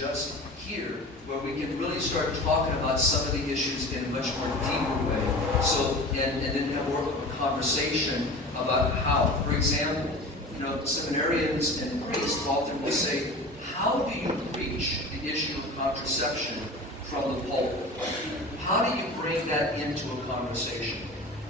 just here, where we can really start talking about some of the issues in a much more deeper way. So, and then have more of a conversation about how. For example, seminarians and priests often will say, how do you preach the issue of contraception from the pulpit? How do you bring that into a conversation?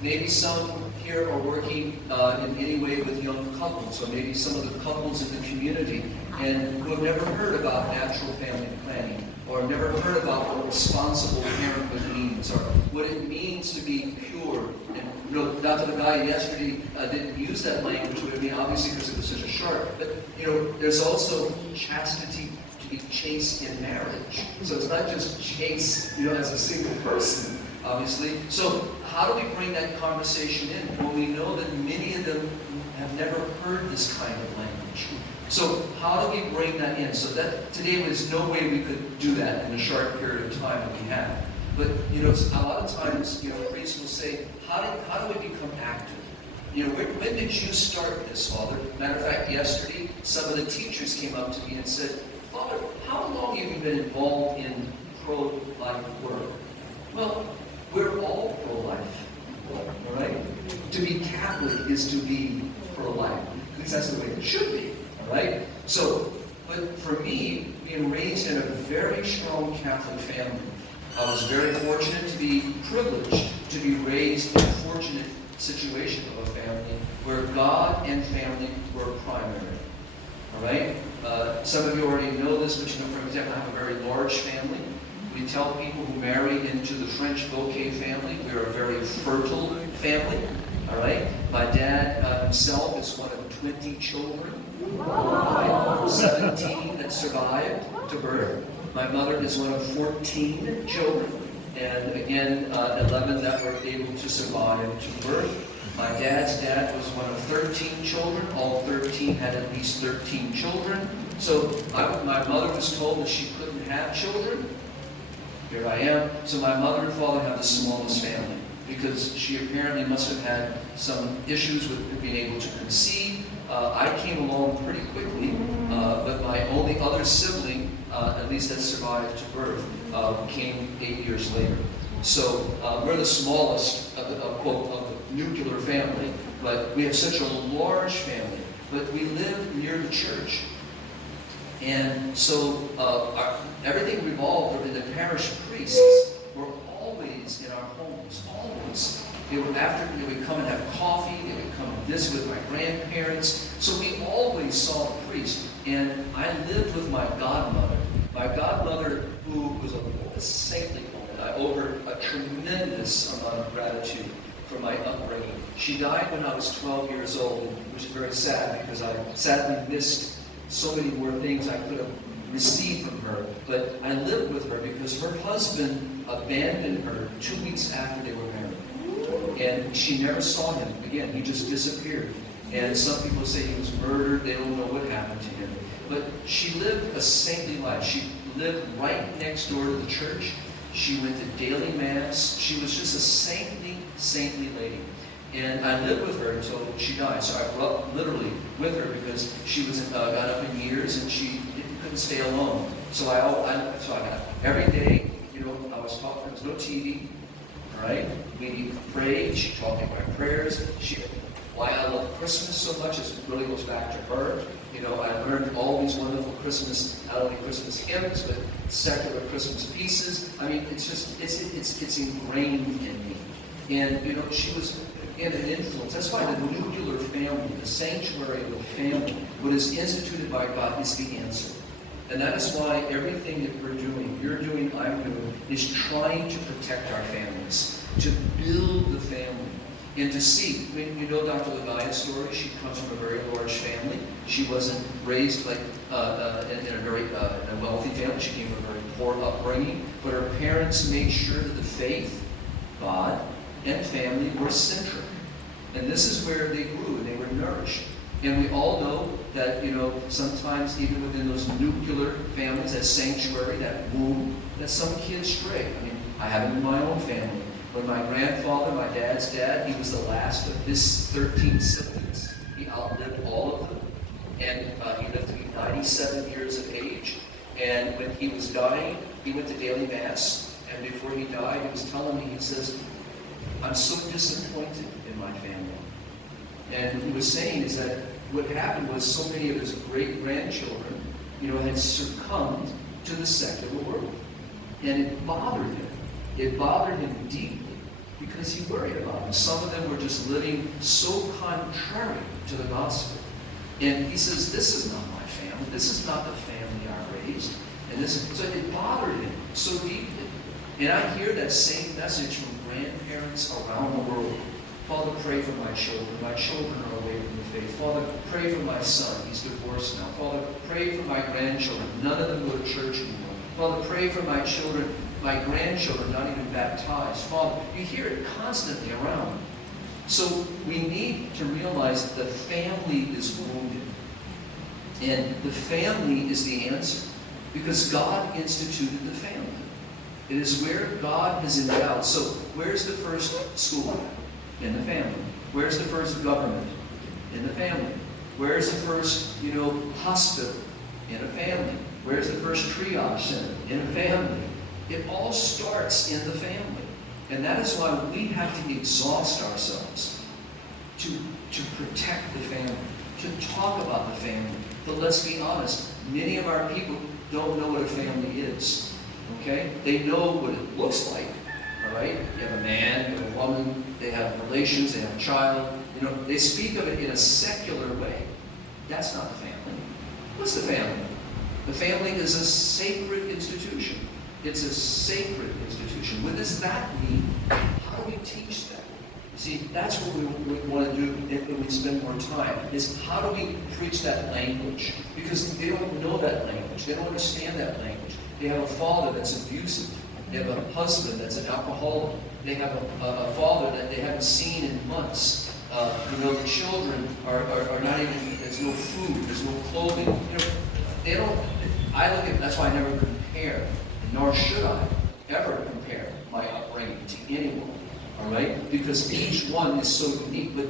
Maybe some here are working in any way with young couples, or maybe some of the couples in the community and who have never heard about natural family planning, or never heard about what responsible parenthood means, or what it means to be pure. And Dr. Guy yesterday didn't use that language with me, obviously because it was such a sharp. But there's also chastity to be chaste in marriage. So it's not just chaste, as a single person, obviously. So how do we bring that conversation in? Well, we know that many of them have never heard this kind of language. So how do we bring that in? So that today there's no way we could do that in a short period of time that we have. But a lot of times, priests will say, how do we become active? When did you start this, Father? Matter of fact, yesterday, some of the teachers came up to me and said, Father, how long have you been involved in pro-life work? Well, we're all pro-life, all right? To be Catholic is to be pro-life. At least that's the way it should be, all right? So, but for me, being raised in a very strong Catholic family, I was very fortunate to be privileged to be raised in a fortunate situation of a family where God and family were primary. All right? Some of you already know this, but for example, I have a very large family. We tell people who marry into the French bouquet family, we are a very fertile family. All right? My dad himself is one of 20 children. 17 that survived to birth. My mother is one of 14 children, and again, 11 that were able to survive to birth. My dad's dad was one of 13 children. All 13 had at least 13 children. So my mother was told that she couldn't have children. Here I am. So my mother and father have the smallest family because she apparently must have had some issues with being able to conceive. I came along pretty quickly, but my only other sibling, at least that survived to birth, came 8 years later. So we're the smallest of the nuclear family, but we have such a large family. But we live near the church. And so everything revolved in the parish priests were always in our homes, always. They would come and have coffee, they would come and visit with my grandparents. So we always saw the priest. And I lived with my godmother. My godmother, who was a saintly woman. I owe her a tremendous amount of gratitude for my upbringing. She died when I was 12 years old, which is very sad because I sadly missed so many more things I could have received from her. But I lived with her because her husband abandoned her 2 weeks after they were married. And she never saw him again. He just disappeared. And some people say he was murdered. They don't know what happened to him. But she lived a saintly life. She lived right next door to the church. She went to daily mass. She was just a saintly lady. And I lived with her until she died. So I grew up literally with her because she was got up in years and she couldn't stay alone. So I got every day. I was taught there was no TV. All right, we prayed. She taught me my prayers. Why I love Christmas so much is it really goes back to her. I learned all these wonderful Christmas, not only Christmas hymns, but secular Christmas pieces. I mean, it's ingrained in me. And she was again an influence. That's why the nuclear family, the sanctuary of the family, what is instituted by God is the answer. And that is why everything that we're doing, you're doing, I'm doing, is trying to protect our families, to build the family, and to see. I mean, Dr. Lagaya's story. She comes from a very large family. She wasn't raised like in a very wealthy family. She came from a very poor upbringing. But her parents made sure that the faith, God, and family were central. And this is where they grew and they were nourished. And we all know that, sometimes even within those nuclear families, that sanctuary, that womb, that some kids stray. I mean, I have it in my own family. When my grandfather, my dad's dad, he was the last of his 13 siblings. He outlived all of them. And he lived to be 97 years of age. And when he was dying, he went to daily mass. And before he died, he was telling me, he says, I'm so disappointed in my family. And he was saying is that what happened was so many of his great-grandchildren, had succumbed to the secular world. And it bothered him. It bothered him deeply because he worried about them. Some of them were just living so contrary to the gospel. And he says, this is not my family. This is not the family I raised. And so it bothered him so deeply. And I hear that same message from grandparents around the world. Father, pray for my children. My children are away from the faith. Father, pray for my son. He's divorced now. Father, pray for my grandchildren. None of them go to church anymore. Father, pray for my children, my grandchildren, not even baptized. Father, you hear it constantly around. So we need to realize that the family is wounded. And the family is the answer. Because God instituted the family. It is where God has endowed. So where's the first school? In the family. Where's the first government? In the family. Where's the first, hospital? In a family. Where's the first triage center? In a family. It all starts in the family. And that is why we have to exhaust ourselves to protect the family, to talk about the family. But let's be honest, many of our people don't know what a family is. Okay? They know what it looks like. All right? You have a man, you have a woman, they have relations, they have a child. They speak of it in a secular way. That's not the family. What's the family? The family is a sacred institution. It's a sacred institution. What does that mean? How do we teach that? See, that's what we want to do when we spend more time, is how do we preach that language? Because they don't know that language. They don't understand that language. They have a father that's abusive. They have a husband that's an alcoholic. They have a father that they haven't seen in months. The children are not even, there's no food, there's no clothing. They don't, I look at, that's why I never compare, nor should I ever compare my upbringing to anyone. All right? Because each one is so unique. But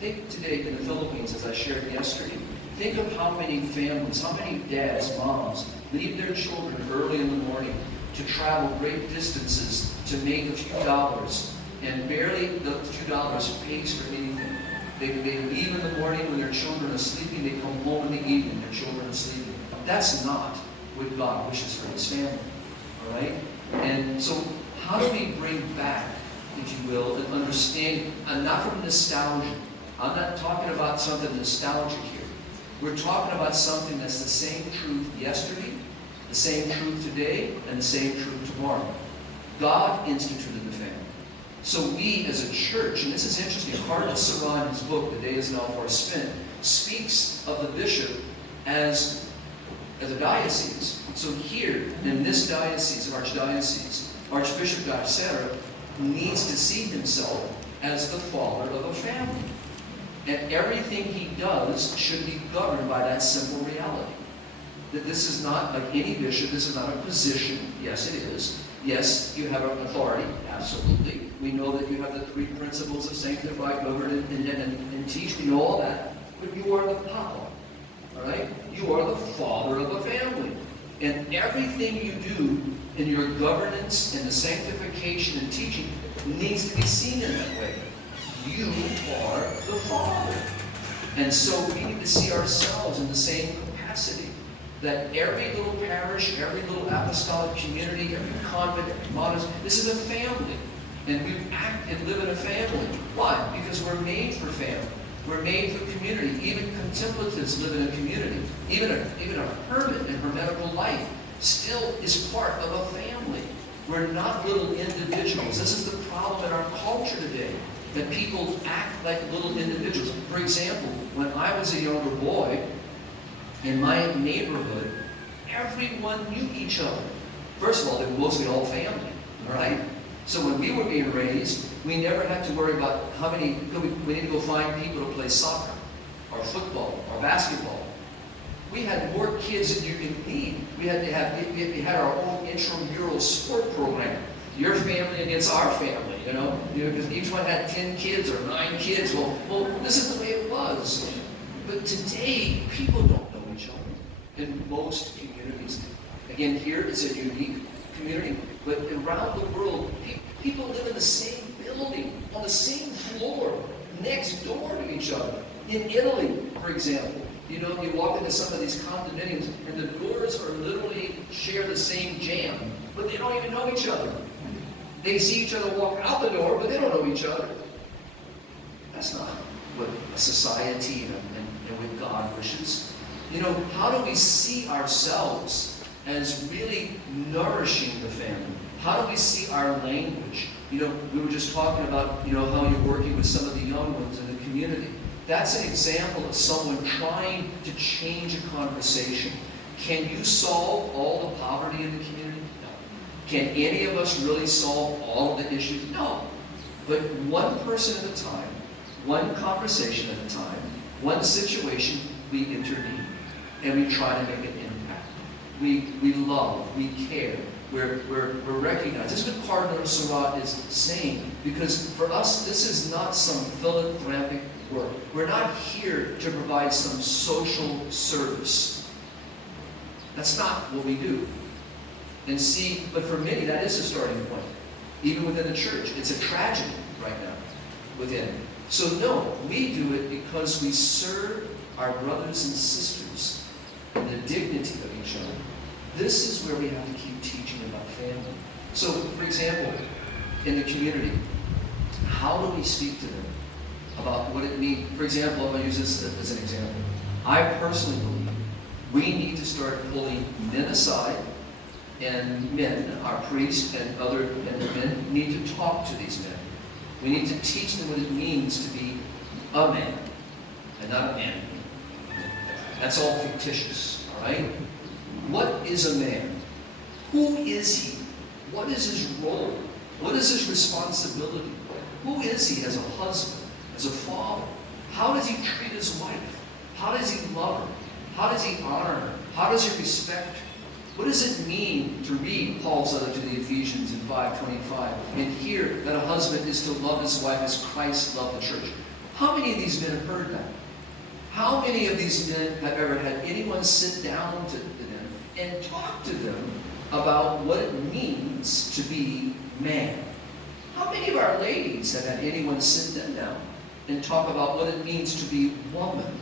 think today in the Philippines, as I shared yesterday, think of how many families, how many dads, moms, leave their children early in the morning to travel great distances to make a few dollars, and barely the few dollars pays for anything. They leave in the morning when their children are sleeping, they come home in the evening, their children are sleeping. That's not what God wishes for His family. All right? And so how do we bring back, if you will, an understanding, and not from nostalgia. I'm not talking about something nostalgic here. We're talking about something that's the same truth yesterday, the same truth today, and the same truth tomorrow. God instituted the family. So we as a church, and this is interesting, Cardinal Sarah in his book, The Day Is Now Far Spent, speaks of the bishop as a diocese. So here, in this diocese, archdiocese, Archbishop Sarah needs to see himself as the father of a family. And everything he does should be governed by that simple reality. That this is not like any bishop, this is not a position. Yes, it is. Yes, you have an authority, absolutely. We know that you have the 3 principles of sanctify, govern, and teach. We know all that. But you are the papa, all right? You are the father of a family. And everything you do in your governance and the sanctification and teaching needs to be seen in that way. You are the father. And so we need to see ourselves in the same capacity. That every little parish, every little apostolic community, every convent, monastery, this is a family. And we act and live in a family. Why? Because we're made for family. We're made for community. Even contemplatives live in a community. Even a hermit in hermetical life still is part of a family. We're not little individuals. This is the problem in our culture today, that people act like little individuals. For example, when I was a younger boy, in my neighborhood, everyone knew each other. First of all, they were mostly all family, all right? So when we were being raised, we never had to worry about how many, we need to go find people to play soccer, or football, or basketball. We had more kids than you could need. We had our own intramural sport program. Your family against our family, because each one had 10 kids or 9 kids. Well, this is the way it was. But today, people don't know each other in most communities. communities. Again, here it's a unique community, but around the world, people live in the same building, on the same floor, next door to each other. In Italy, for example, you walk into some of these condominiums, and the doors are literally share the same jamb, but they don't even know each other. They see each other walk out the door, but they don't know each other. That's not what a society and what God wishes. How do we see ourselves as really nourishing the family? How do we see our language? We were just talking about, how you're working with some of the young ones in the community. That's an example of someone trying to change a conversation. Can you solve all the poverty in the community? No. Can any of us really solve all of the issues? No. But one person at a time, one conversation at a time, one situation, we intervene. And we try to make an impact. We love, we care. We're recognized. This is what Cardinal Surratt is saying. Because for us, this is not some philanthropic work. We're not here to provide some social service. That's not what we do. But for many, that is a starting point. Even within the church, it's a tragedy right now within. So no, we do it because we serve our brothers and sisters and the dignity of each other. This is where we have to keep teaching about family. So, for example, in the community, how do we speak to them about what it means? For example, I'm going to use this as an example. I personally believe we need to start pulling men aside, and men, our priests and other men, need to talk to these men. We need to teach them what it means to be a man, and not a man. That's all fictitious, all right? What is a man? Who is he? What is his role? What is his responsibility? Who is he as a husband, as a father? How does he treat his wife? How does he love her? How does he honor her? How does he respect her? What does it mean to read Paul's letter to the Ephesians in 5:25 and hear that a husband is to love his wife as Christ loved the church? How many of these men have heard that? How many of these men have ever had anyone sit down to them and talk to them about what it means to be man? How many of our ladies have had anyone sit them down and talk about what it means to be woman?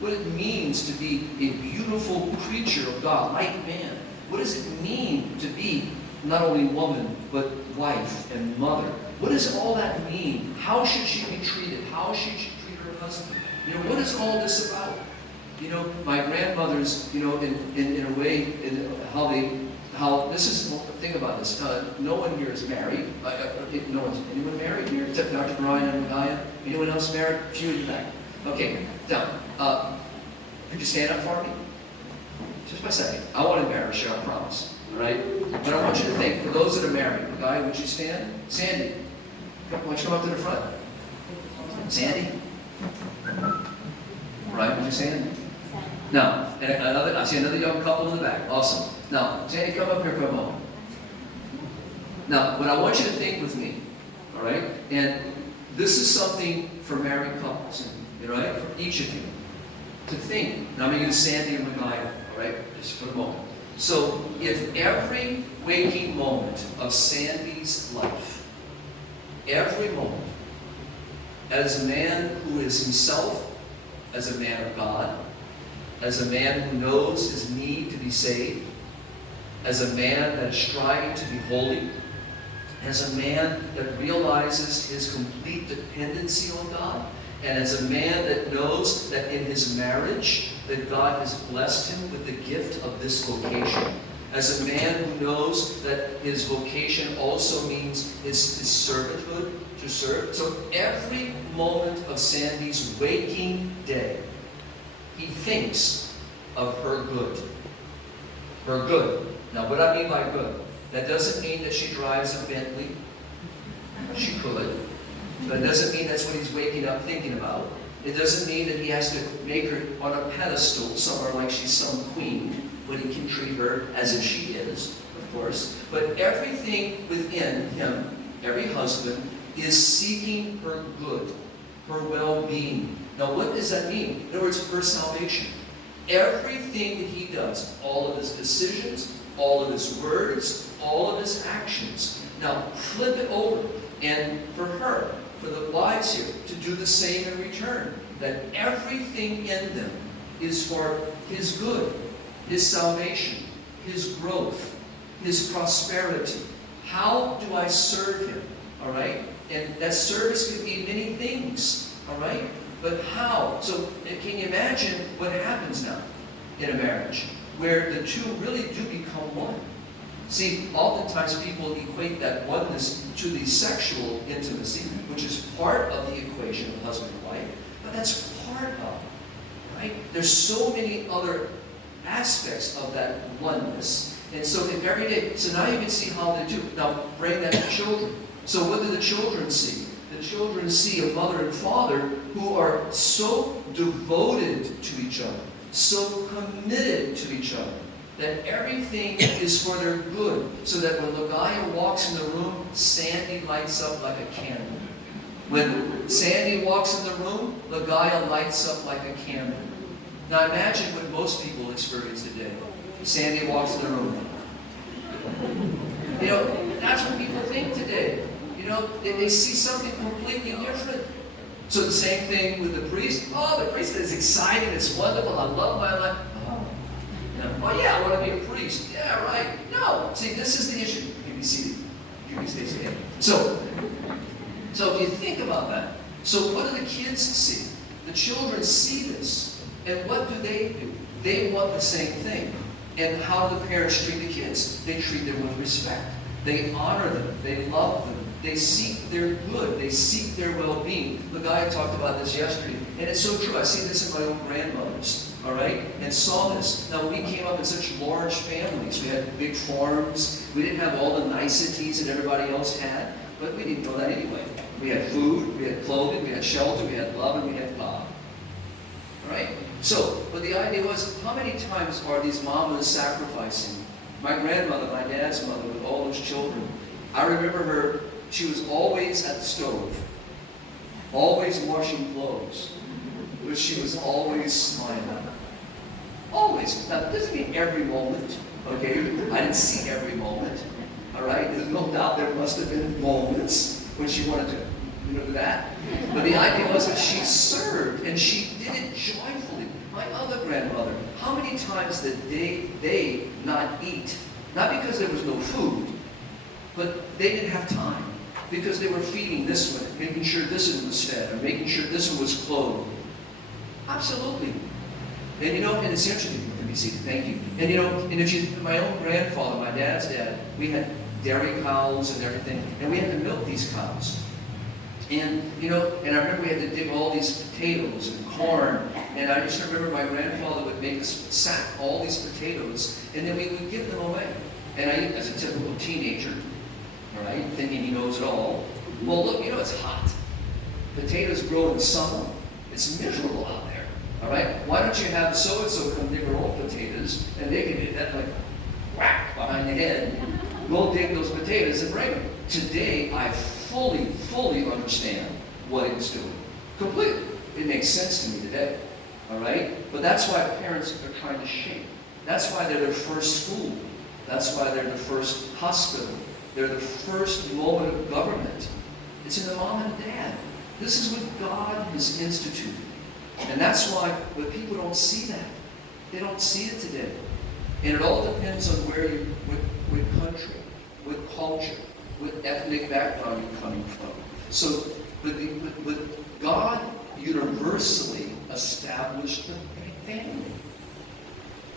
What it means to be a beautiful creature of God, like man? What does it mean to be not only woman, but wife and mother? What does all that mean? How should she be treated? How should she treat her husband? What is all this about? My grandmothers, in a way, think about this. No one here is married. Anyone married here? Except Dr. Brian and Gaia? Anyone else married? A few in the back. Okay, now, could you stand up for me? Just by a second. I won't embarrass you, I promise. All right? But I want you to think, for those that are married, Gaia, would you stand? Sandy, why don't you come up to the front? Sandy? Right, would you stand? Now, and I see another young couple in the back. Awesome. Now, Sandy, come up here for a moment. Now, what I want you to think with me, all right? And this is something for married couples, right? For each of you to think. Now, I'm going to use Sandy and Magaya, all right? Just for a moment. So, if every waking moment of Sandy's life, every moment, as a man who is himself, as a man of God, as a man who knows his need to be saved, as a man that is striving to be holy, as a man that realizes his complete dependency on God, and as a man that knows that in his marriage that God has blessed him with the gift of this vocation, as a man who knows that his vocation also means his servanthood to serve. So every moment of Sandy's waking day, he thinks of her good. Her good. Now, what I mean by good, that doesn't mean that she drives a Bentley. She could. But it doesn't mean that's what he's waking up thinking about. It doesn't mean that he has to make her on a pedestal somewhere like she's some queen, but he can treat her as if she is, of course. But everything within him, every husband, is seeking her good, her well-being. Now, what does that mean? In other words, her salvation. Everything that he does, all of his decisions, all of his words, all of his actions. Now, flip it over. And for her, for the wives here, to do the same in return. That everything in them is for his good, his salvation, his growth, his prosperity. How do I serve him? All right? And that service can be many things. All right? But how? So can you imagine what happens now in a marriage where the two really do become one? See, oftentimes people equate that oneness to the sexual intimacy, which is part of the equation of husband and wife, but that's part of it, right? There's so many other aspects of that oneness. And so if every day, so now you can see how they do. Now bring that to children. So what do the children see? The children see a mother and father who are so devoted to each other, so committed to each other, that everything is for their good, so that when Lagaya walks in the room, Sandy lights up like a candle. When Sandy walks in the room, Lagaya lights up like a candle. Now imagine what most people experience today. Sandy walks in the room. You know, that's what people think today. You know, they see something completely different. So the same thing with the priest. Oh, the priest is exciting, it's wonderful, I love my life. Oh yeah, I want to be a priest. Yeah, right. No. See, this is the issue. You can be seated. You can stay seated. So if you think about that, so what do the kids see? The children see this. And what do? They want the same thing. And how do the parents treat the kids? They treat them with respect. They honor them. They love them. They seek their good. They seek their well-being. The guy talked about this yesterday. And it's so true. I see this in my own grandmothers. All right? And saw this. Now, we came up in such large families. We had big farms. We didn't have all the niceties that everybody else had. But we didn't know that anyway. We had food. We had clothing. We had shelter. We had love. And we had God. All right? So, but the idea was, how many times are these mamas sacrificing? My grandmother, my dad's mother, with all those children, I remember her, she was always at the stove, always washing clothes, but she was always smiling. Always. Now, that doesn't mean every moment, okay? I didn't see every moment, all right? There's no doubt there must have been moments when she wanted to, do that. But the idea was that she served, and she did it joyfully. My other grandmother, how many times did they not eat? Not because there was no food, but they didn't have time. Because they were feeding this one, making sure this one was fed, or making sure this one was clothed. Absolutely. And and it's interesting. Let me see. Thank you. And and if you, my own grandfather, my dad's dad, we had dairy cows and everything, and we had to milk these cows. And and I remember we had to dig all these potatoes and corn, and I just remember my grandfather would make us sack all these potatoes, and then we would give them away. And I, as a typical teenager, all right, thinking he knows it all. Well, look, it's hot. Potatoes grow in summer. It's miserable out there. All right? Why don't you have so-and-so come dig her own potatoes, and they can hit that like whack behind the head. Go dig those potatoes and bring them. Today, I fully understand what it's doing. Completely. It makes sense to me today. All right? But that's why parents are trying to shape. That's why they're their first school. That's why they're the first hospital. They're the first moment of government. It's in the mom and dad. This is what God has instituted. And that's why, but people don't see that. They don't see it today. And it all depends on where you, what country, what culture, what ethnic background you're coming from. So, but God universally established the family.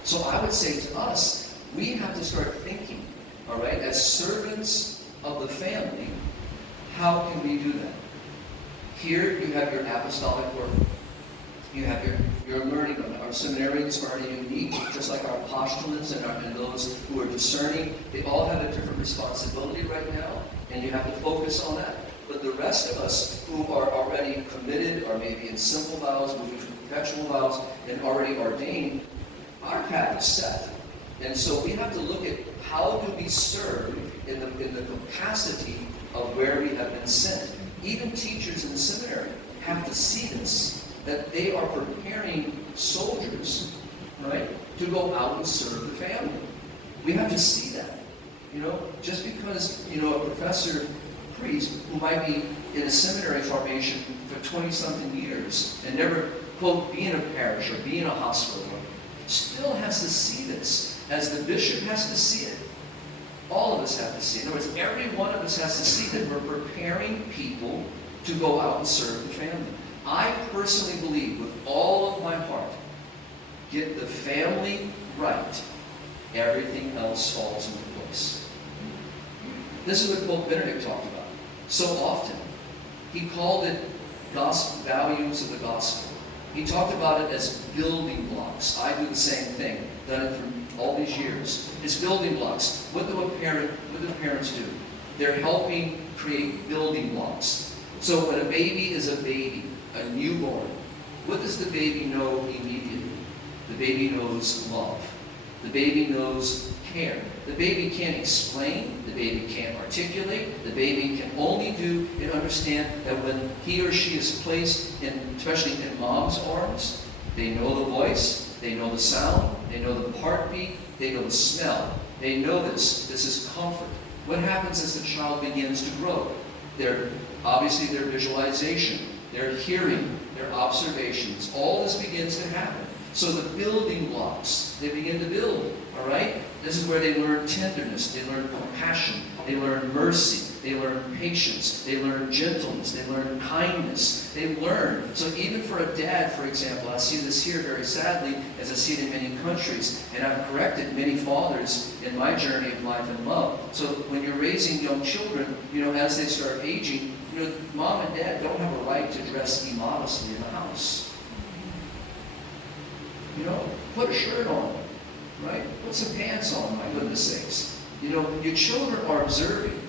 So I would say to us, we have to start thinking, all right, as servants of the family, how can we do that? Here you have your apostolic work. You have your learning. Our seminarians are unique, just like our postulates and those who are discerning. They all have a different responsibility right now, and you have to focus on that. But the rest of us who are already committed, or maybe in simple vows, moving to perpetual vows, and already ordained, our path is set. And so we have to look at how do we serve in the capacity of where we have been sent. Even teachers in the seminary have to see this, that they are preparing soldiers, right? To go out and serve the family. We have to see that. Just because, a professor, priest, who might be in a seminary formation for 20-something years and never, quote, be in a parish or be in a hospital, still has to see this, as the bishop has to see it. All of us have to see it. In other words, every one of us has to see that we're preparing people to go out and serve the family. I personally believe with all of my heart, get the family right, everything else falls into place. This is what Pope Benedict talked about so often. He called it values of the gospel. He talked about it as building blocks. I do the same thing, done it for all these years. It's building blocks. What do parents do? They're helping create building blocks. So when a baby is a baby, a newborn, what does the baby know immediately? The baby knows love. The baby knows care. The baby can't explain. The baby can't articulate. The baby can only do and understand that when he or she is placed in, especially in mom's arms, they know the voice, they know the sound, they know the heartbeat, they know the smell. They know this. This is comfort. What happens as the child begins to grow? Obviously their visualization, their hearing, their observations, all this begins to happen. So the building blocks, they begin to build, all right? This is where they learn tenderness, they learn compassion, they learn mercy, they learn patience, they learn gentleness, they learn kindness, they learn. So even for a dad, for example, I see this here very sadly, as I see it in many countries, and I've corrected many fathers in my journey of life and love. So when you're raising young children, as they start aging, mom and dad don't have a right to dress immodestly in the house. Put a shirt on, right? Put some pants on, my goodness sakes. Your children are observing.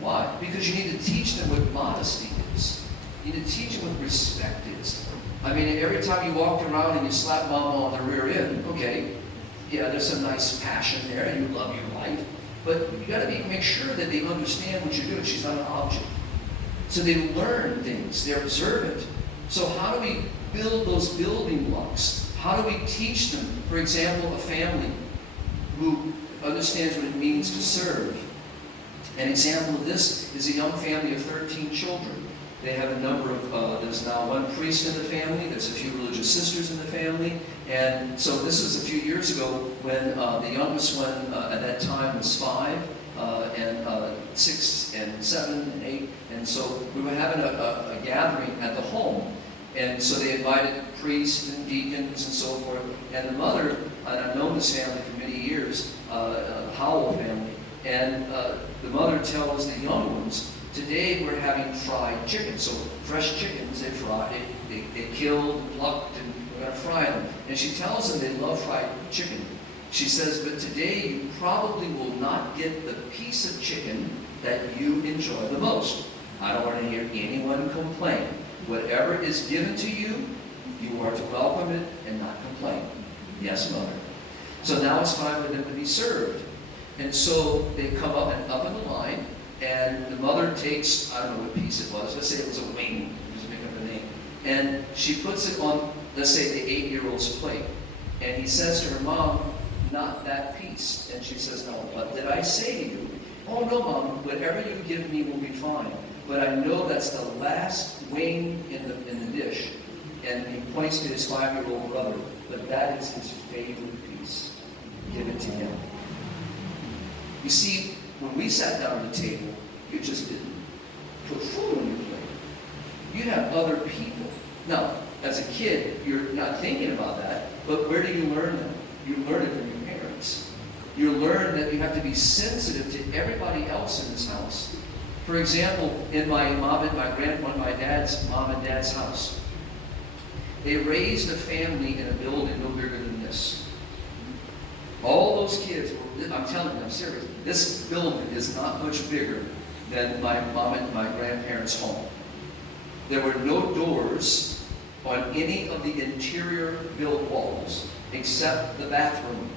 Why? Because you need to teach them what modesty is. You need to teach them what respect is. I mean, every time you walk around and you slap mama on the rear end, okay, yeah, there's some nice passion there, and you love your wife, but you got to make sure that they understand what you're doing. She's not an object. So they learn things. They're observant. So how do we build those building blocks? How do we teach them, for example, a family who understands what it means to serve? An example of this is a young family of 13 children. They have a number of, there's now one priest in the family, there's a few religious sisters in the family, and so this was a few years ago when the youngest one at that time was 5, and 6, and 7, and 8, and so we were having a gathering at the home. And so they invited priests and deacons and so forth. And the mother, and I've known this family for many years, the Howell family, and the mother tells the young ones, today we're having fried chicken. So fresh chickens, they fry, they killed, plucked, and we're going to fry them. And she tells them they love fried chicken. She says, but today you probably will not get the piece of chicken that you enjoy the most. I don't want to hear anyone complain. Whatever is given to you, you are to welcome it and not complain. Yes, Mother. So now it's time for them to be served. And so they come up in the line, and the mother takes, I don't know what piece it was, let's say it was a wing, just make up a name, and she puts it on, let's say, the 8-year-old's plate. And he says to her, Mom, not that piece. And she says, no, what did I say to you? Oh, no, Mom, whatever you give me will be fine. But I know that's the last wing in the dish. And he points to his 5-year-old brother, but that is his favorite piece. Give it to him. You see, when we sat down at the table, you just didn't put food on your plate. You have other people. Now, as a kid, you're not thinking about that, but where do you learn that? You learn it from your parents. You learn that you have to be sensitive to everybody else in this house. For example, in my dad's mom and dad's house, they raised a family in a building no bigger than this. All those kids were, I'm telling you, I'm serious, this building is not much bigger than my mom and my grandparents' home. There were no doors on any of the interior built walls except the bathroom.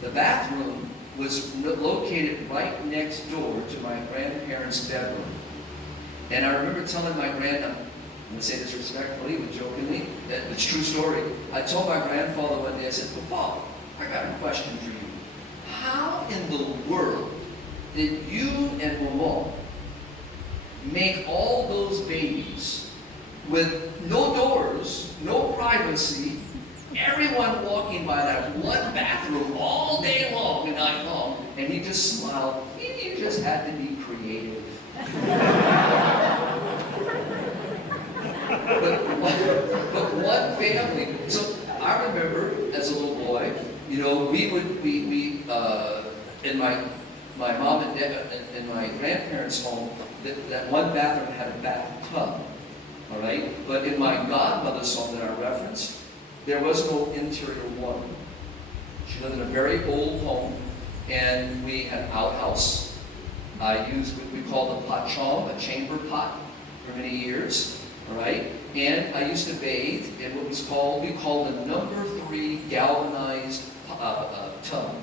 The bathroom was located right next door to my grandparents' bedroom. And I remember telling my I'm going to say this respectfully, but jokingly, it's a true story. I told my grandfather one day, I said, "Papa, I got a question for you. How in the world did you and Mama make all those babies with no doors, no privacy, everyone walking by that one bathroom all day long and night long?" And he just smiled. You just had to be creative. but one family. So I remember as a little boy, we would in my mom and dad in my grandparents' home, that one bathroom had a bathtub. All right, but in my godmother's home that I referenced, there was no interior water. She lived in a very old home, and we had an outhouse. I used what we called a pachom, a chamber pot, for many years. All right, and I used to bathe in what we called a number 3 galvanized tub.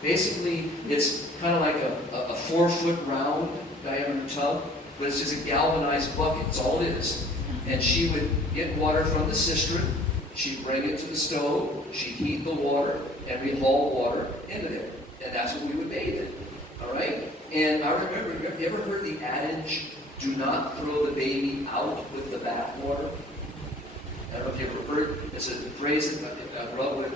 Basically, it's kind of like a 4-foot round diameter tub, but it's just a galvanized bucket. That's all it is. And she would get water from the cistern. She'd bring it to the stove. She'd heat the water, and we'd haul water into there. And that's what we would bathe in. All right? And I remember, have you ever heard the adage, "Do not throw the baby out with the bathwater"? I don't know if you ever heard. It's a phrase that I grew up with.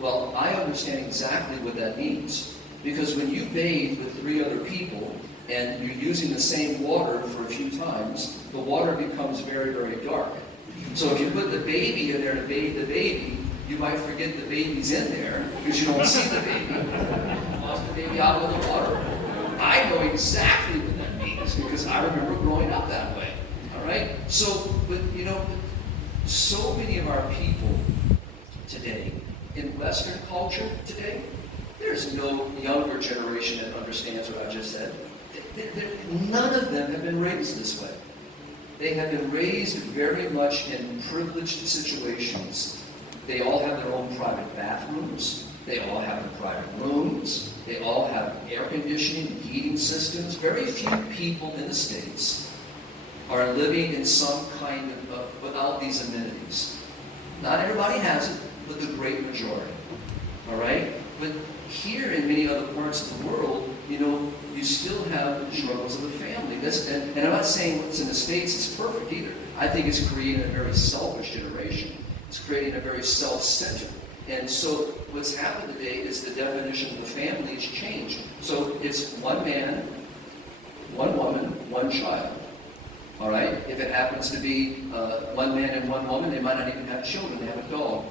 Well, I understand exactly what that means. Because when you bathe with 3 other people, and you're using the same water for a few times, the water becomes very, very dark. So if you put the baby in there to bathe the baby, you might forget the baby's in there because you don't see the baby. You lost the baby out of the water. I know exactly what that means because I remember growing up that way. All right? So, but so many of our people today, in Western culture today, there's no younger generation that understands what I just said. None of them have been raised this way. They have been raised very much in privileged situations. They all have their own private bathrooms. They all have their private rooms. They all have air conditioning and heating systems. Very few people in the States are living in some kind of, without these amenities. Not everybody has it, but the great majority. All right? But here in many other parts of the world, you still have the struggles of the family. And I'm not saying what's in the States is perfect either. I think it's creating a very selfish generation. It's creating a very self-centered. And so what's happened today is the definition of the family has changed. So it's one man, one woman, one child. All right? If it happens to be one man and one woman, they might not even have children. They have a dog.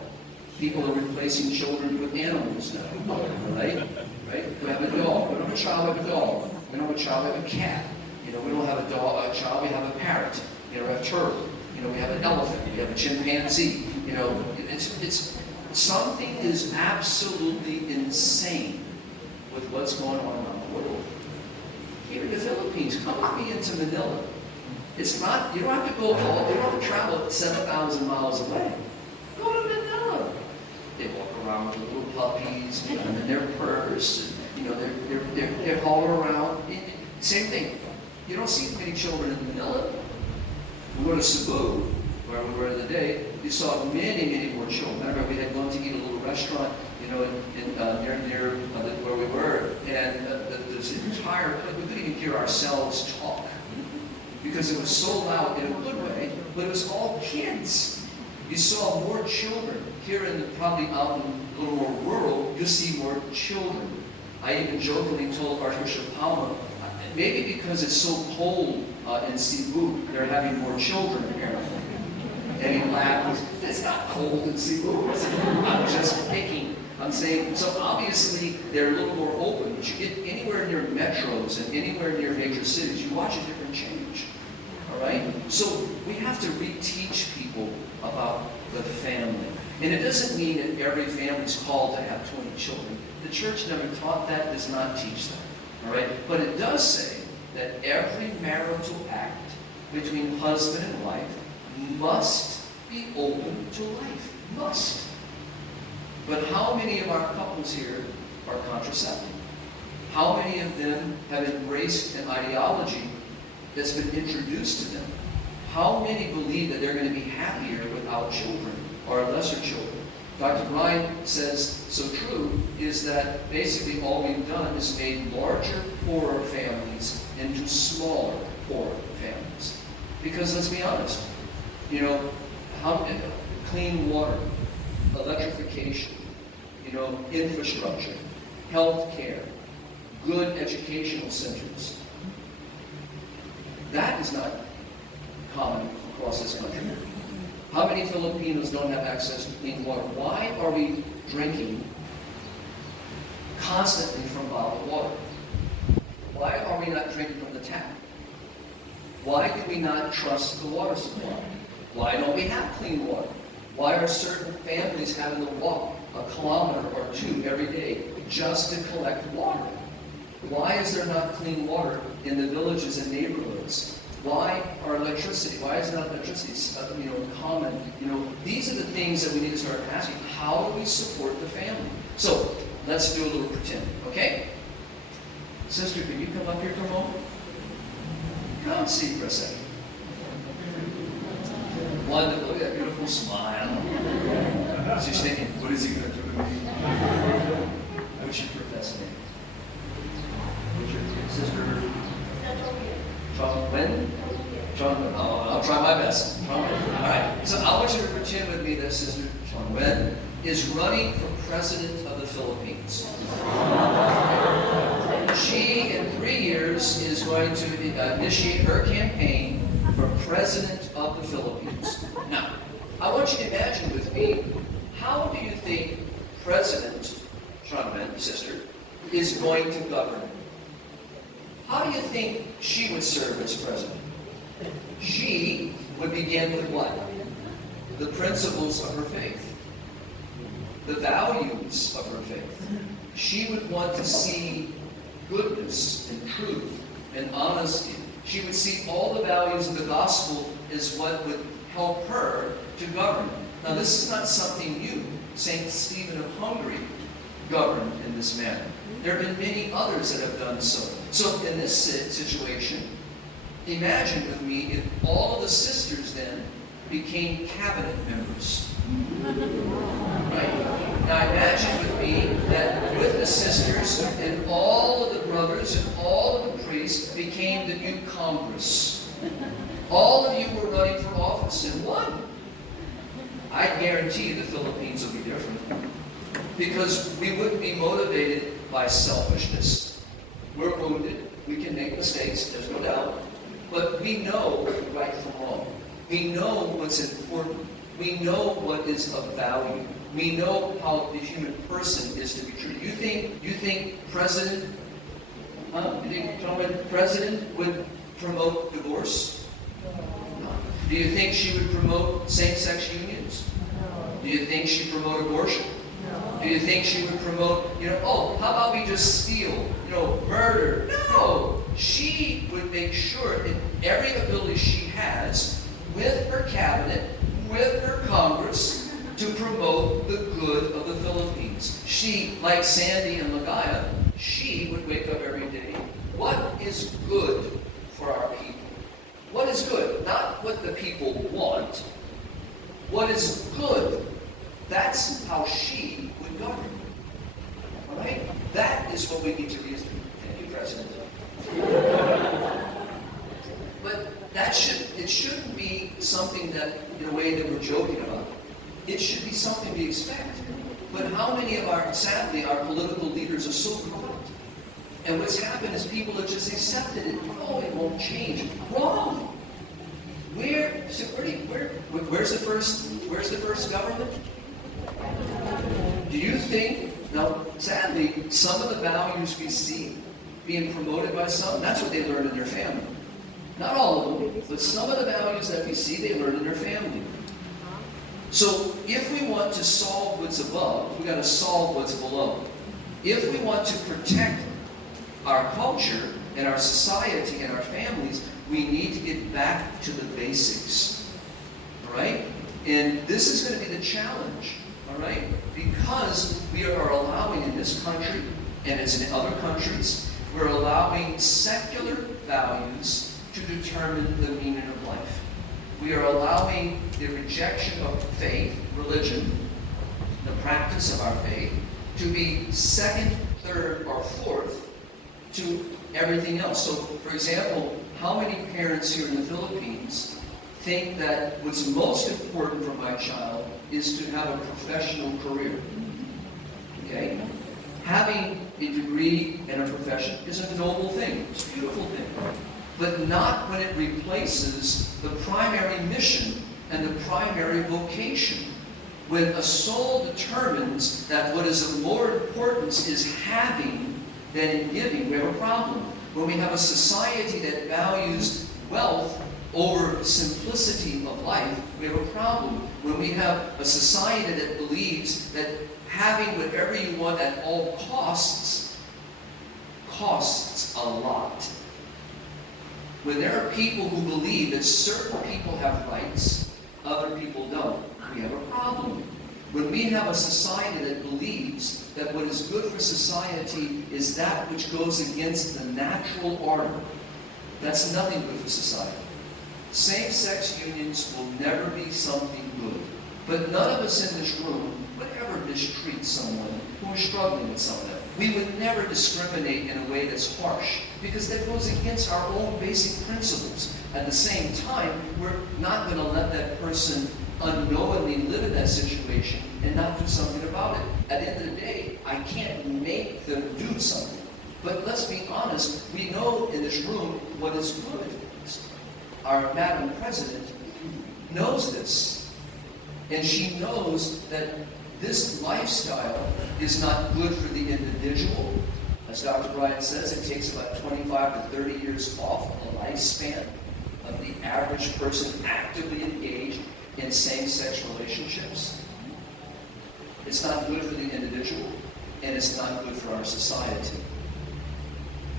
People are replacing children with animals now. All right? Right? We have a dog. We don't have a child, we have a dog. We don't have a child, we have a cat. We don't have a child, we have a parrot. We have a turtle. We have an elephant. We have a chimpanzee. It's something is absolutely insane with what's going on around the world. Here in the Philippines, come with me into Manila. It's not, you don't have to go all, you don't have to travel 7,000 miles away. Go to Manila. They walk around with little puppies, and in their purse, and, they're hauling around. Same thing. You don't see many children in Manila. We go to Cebu, where we were the other day. You saw many, many more children. I remember we had gone to eat a little restaurant, near where we were, and this entire place, we couldn't even hear ourselves talk because it was so loud in a good way, but it was all kids. You saw more children. Here probably out in a little more rural, you see more children. I even jokingly told Archbishop Palma, maybe because it's so cold in Cebu, they're having more children apparently. And he laughed. It's not cold in Cebu. I'm just picking. I'm saying, so obviously they're a little more open. But you get anywhere near metros and anywhere near major cities, you watch a different change. All right? So we have to reteach people about the family. And it doesn't mean that every family is called to have 20 children. The church never taught that, does not teach that. All right? But it does say that every marital act between husband and wife must be open to life. Must. But how many of our couples here are contraceptive? How many of them have embraced an ideology that's been introduced to them? How many believe that they're going to be happier without children or lesser children? Dr. Brian says, so true, is that basically all we've done is made larger, poorer families into smaller, poorer families. Because let's be honest, clean water, electrification, infrastructure, health care, good educational centers. That is not common across this country. How many Filipinos don't have access to clean water? Why are we drinking constantly from bottled water? Why are we not drinking from the tap? Why do we not trust the water supply? Why don't we have clean water? Why are certain families having to walk a kilometer or two every day just to collect water? Why is there not clean water in the villages and neighborhoods? Why is not electricity common? These are the things that we need to start asking. How do we support the family? So let's do a little pretend, okay? Sister, can you come up here for a moment? Come see for a second. Wonderful, look at that beautiful smile. She's thinking, what is he going to do to me? What's your professed name? What's your sister? When? I'll try my best. All right. So I want you to pretend with me that Sister Wen is running for president of the Philippines. She, in 3 years, is going to initiate her campaign for president of the Philippines. Now, I want you to imagine with me, how do you think President Wen, sister, is going to govern? How do you think she would serve as president? She would begin with what? The principles of her faith. The values of her faith. She would want to see goodness and truth and honesty. She would see all the values of the gospel as what would help her to govern. Now this is not something new. Saint Stephen of Hungary governed in this manner. There have been many others that have done so. So in this situation, imagine with me if all of the sisters then became cabinet members. Right? Now imagine with me that with the sisters and all of the brothers and all of the priests became the new Congress. All of you were running for office and won. I guarantee you the Philippines will be different. Because we wouldn't be motivated by selfishness. We're wounded. We can make mistakes, there's no doubt. But we know right from wrong. We know what's important. We know what is of value. We know how the human person is to be treated. You think President would promote divorce? No. Do you think she would promote same-sex unions? No. Do you think she'd promote abortion? No. Do you think she would promote, how about we just steal, murder? No! She would make sure in every ability she has, with her cabinet, with her Congress, to promote the good of the Philippines. She, like Sandy and Ligaya, she would wake up every day. What is good for our people? What is good? Not what the people want. What is good? That's how she would govern. All right? That is what we need to reason. Thank you, President. But it shouldn't be something that, in a way that we're joking about. It should be something we expect. But how many of sadly, our political leaders are so corrupt? And what's happened is people have just accepted it. Oh, it won't change. Wrong. Where's the first government? Do you think, now, sadly, some of the values we see being promoted by some, that's what they learned in their family. Not all of them, but some of the values that we see, they learned in their family. So if we want to solve what's above, we've got to solve what's below. If we want to protect our culture and our society and our families, we need to get back to the basics. All right? And this is going to be the challenge. All right? Because we are allowing in this country, and it's in other countries, we're allowing secular values to determine the meaning of life. we are allowing the rejection of faith, religion, the practice of our faith, to be second, third, or fourth to everything else. So, for example, how many parents here in the Philippines think that what's most important for my child is to have a professional career? Okay? Having a degree and a profession is a noble thing. It's a beautiful thing. But not when it replaces the primary mission and the primary vocation. When a soul determines that what is of more importance is having than in giving, we have a problem. When we have a society that values wealth over simplicity of life, we have a problem. When we have a society that believes that having whatever you want at all costs a lot. When there are people who believe that certain people have rights, other people don't, we have a problem. When we have a society that believes that what is good for society is that which goes against the natural order, that's nothing good for society. Same-sex unions will never be something good. But none of us in this room would ever mistreat someone who is struggling with something. We would never discriminate in a way that's harsh, because that goes against our own basic principles. At the same time, we're not going to let that person unknowingly live in that situation and not do something about it. At the end of the day, I can't make them do something. But let's be honest, we know in this room what is good. Our Madam President knows this. And she knows that this lifestyle is not good for the individual. As Dr. Bryan says, it takes about 25 to 30 years off the lifespan of the average person actively engaged in same-sex relationships. It's not good for the individual, and it's not good for our society.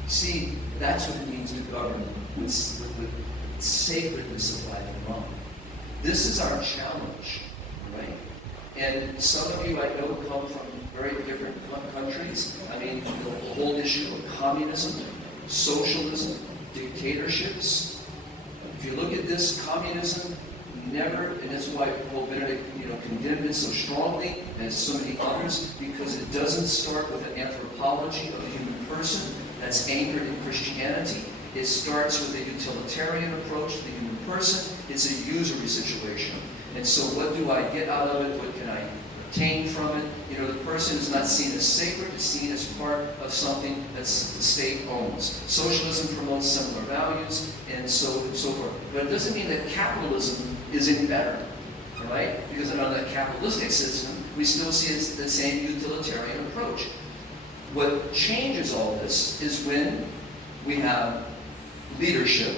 See, that's what it means to govern with sacredness of life and wrong. This is our challenge, right? And some of you I know come from very different countries. I mean, the whole issue of communism, socialism, dictatorships. If you look at this, communism never, and that's why Pope Benedict, condemned it so strongly, and so many others, because it doesn't start with an anthropology of the human person that's anchored in Christianity. It starts with a utilitarian approach to the human person. It's a usury situation. And so what do I get out of it? What can I obtain from it? The person is not seen as sacred, it's seen as part of something that the state owns. Socialism promotes similar values, and so forth. But it doesn't mean that capitalism is any better, right? Because under the capitalistic system, we still see the same utilitarian approach. What changes all this is when we have leadership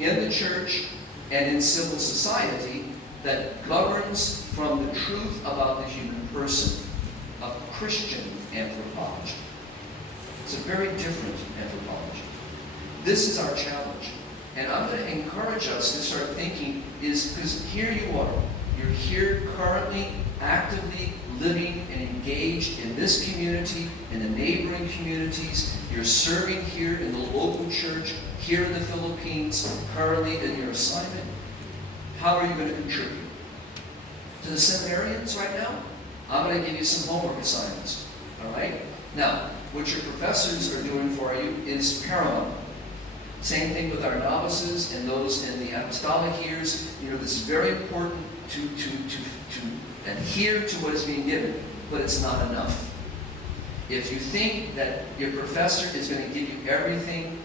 in the church and in civil society that governs from the truth about the human person, a Christian anthropology. It's a very different anthropology. This is our challenge. And I'm going to encourage us to start thinking, because here you are. You're here currently, actively living and engaged in this community, in the neighboring communities. You're serving here in the local church, here in the Philippines, currently in your assignment. How are you going to contribute? To the seminarians right now, I'm going to give you some homework assignments. All right? Now, what your professors are doing for you is paramount. Same thing with our novices and those in the apostolic years. This is very important to adhere to what is being given, but it's not enough. If you think that your professor is going to give you everything,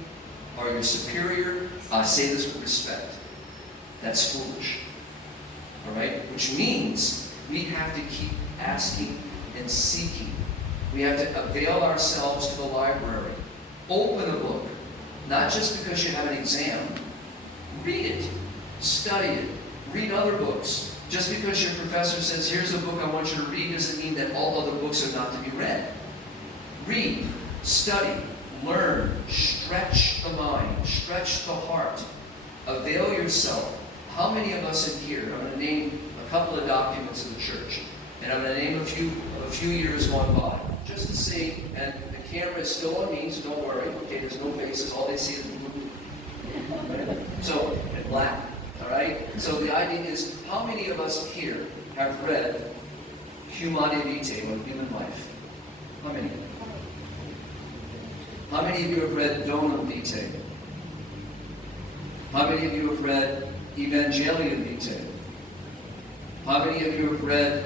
or your superior, I say this with respect, that's foolish. All right? Which means we have to keep asking and seeking. We have to avail ourselves to the library. Open a book. Not just because you have an exam. Read it. Study it. Read other books. Just because your professor says, here's a book I want you to read, doesn't mean that all other books are not to be read. Read. Study. Learn. Stretch the mind. Stretch the heart. Avail yourself. How many of us in here, I'm going to name a couple of documents of the church, and I'm going to name a few years gone by, just to see, and the camera is still on me, so don't worry, okay, there's no faces, all they see is blue. So, and black. All right? So the idea is, how many of us here have read Humane Vitae, or Human Life? How many? How many of you have read Donum Vitae? How many of you have read Evangelium Vitae? How many of you have read